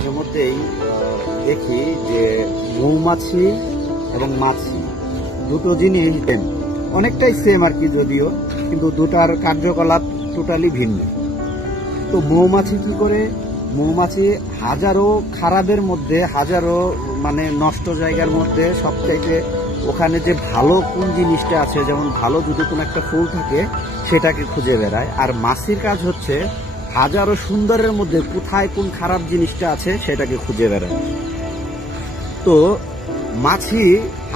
মাঝে মধ্যেই দেখি যে মৌমাছি এবং মাছি দুটো জিনিস অনেকটাই সেম আর কি, যদিও কিন্তু দুটার কার্যকলাপ টোটালি ভিন্ন। তো মৌমাছি কি করে, মৌমাছি হাজারো খারাপের মধ্যে, হাজারো মানে নষ্ট জায়গার মধ্যে সবচাইতে ওখানে যে ভালো কোন জিনিসটা আছে, যেমন ভালো যদি কোনো একটা ফুল থাকে সেটাকে খুঁজে বেড়ায়। আর মাছির কাজ হচ্ছে হাজারো সুন্দরের মধ্যে কোথায় কোন খারাপ জিনিসটা আছে সেটাকে খুঁজে বেড়ায়। তো মাছি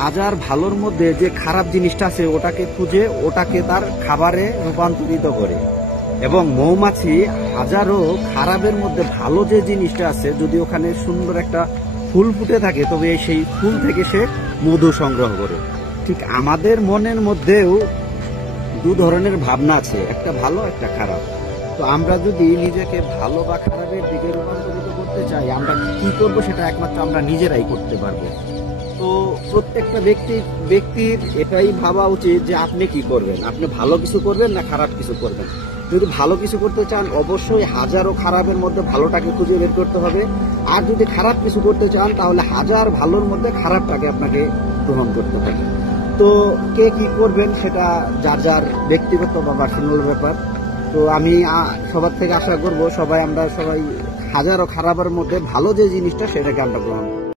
হাজার ভালোর মধ্যে যে খারাপ জিনিসটা আছে ওটাকে খুঁজে ওটাকে তার খাবারে রূপান্তরিত করে, এবং মৌমাছি হাজারো খারাপের মধ্যে ভালো যে জিনিসটা আছে, যদি ওখানে সুন্দর একটা ফুল ফুটে থাকে তবে সেই ফুল থেকে সে মধু সংগ্রহ করে। ঠিক আমাদের মনের মধ্যেও দু ধরনের ভাবনা আছে, একটা ভালো একটা খারাপ। তো আমরা যদি নিজেকে ভালো বা খারাপের দিকে রূপান্তরিত করতে চাই, আমরা কি করব সেটা একমাত্র আমরা নিজেরাই করতে পারবো। তো প্রত্যেকটা ব্যক্তির এটাই ভাবা উচিত যে আপনি কি করবেন, আপনি ভালো কিছু করবেন না খারাপ কিছু করবেন। যদি ভালো কিছু করতে চান অবশ্যই হাজারো খারাপের মধ্যে ভালোটাকে খুঁজে বের করতে হবে, আর যদি খারাপ কিছু করতে চান তাহলে হাজার ভালোর মধ্যে খারাপটাকে আপনাকে গ্রহণ করতে হবে। তো কে কি করবেন সেটা যার যার ব্যক্তিগত বা পার্সোনাল ব্যাপার। তো আমি সবার থেকে আশা করব আমরা সবাই হাজারো খারাপের মধ্যে ভালো যে জিনিসটা সেটাকে আমরা গ্রহণ করব।